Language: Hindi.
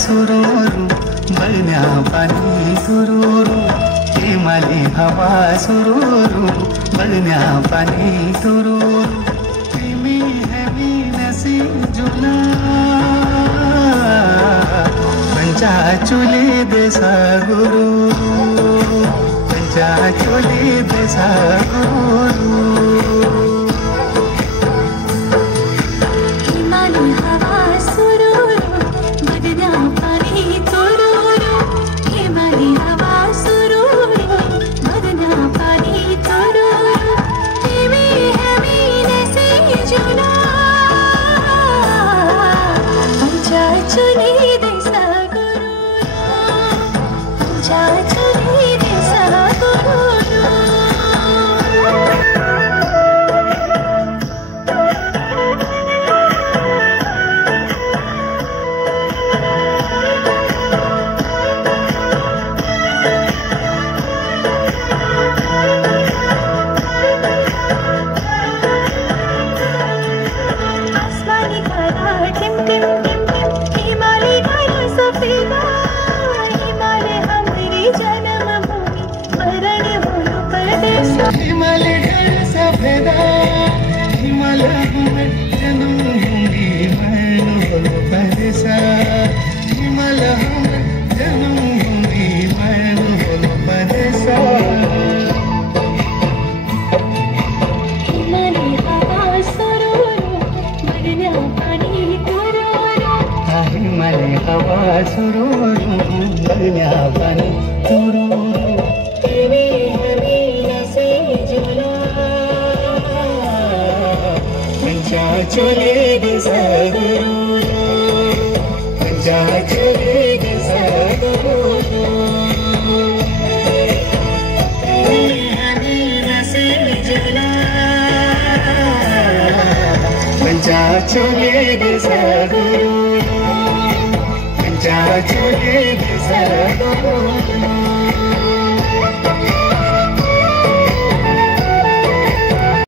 सुरुरु बन्या पानी तुरुरु हिमाली हवा सुरुरु बन्या पानी तुरुरु तिमी हामी नसी जुना पंचा चुली देसा गुरु पंचा चुली देसा गुरु हिमालय घर सफेदा हिमालय में जन्मभूमि मन बोलो परदेसा हिमालय में जन्मभूमि मन बोलो परदेसा हिमालय हवा सुरुरु बन्या पानी तुरुरु हिमालय हवा सुरुरु बन्या पानी तुरुरु चुली दिशा गुरु पंचा चुली दिशा गुरु हमी नसे जुला पंचा चुली दिशा गुरु पंचा चुली दिशा गुरु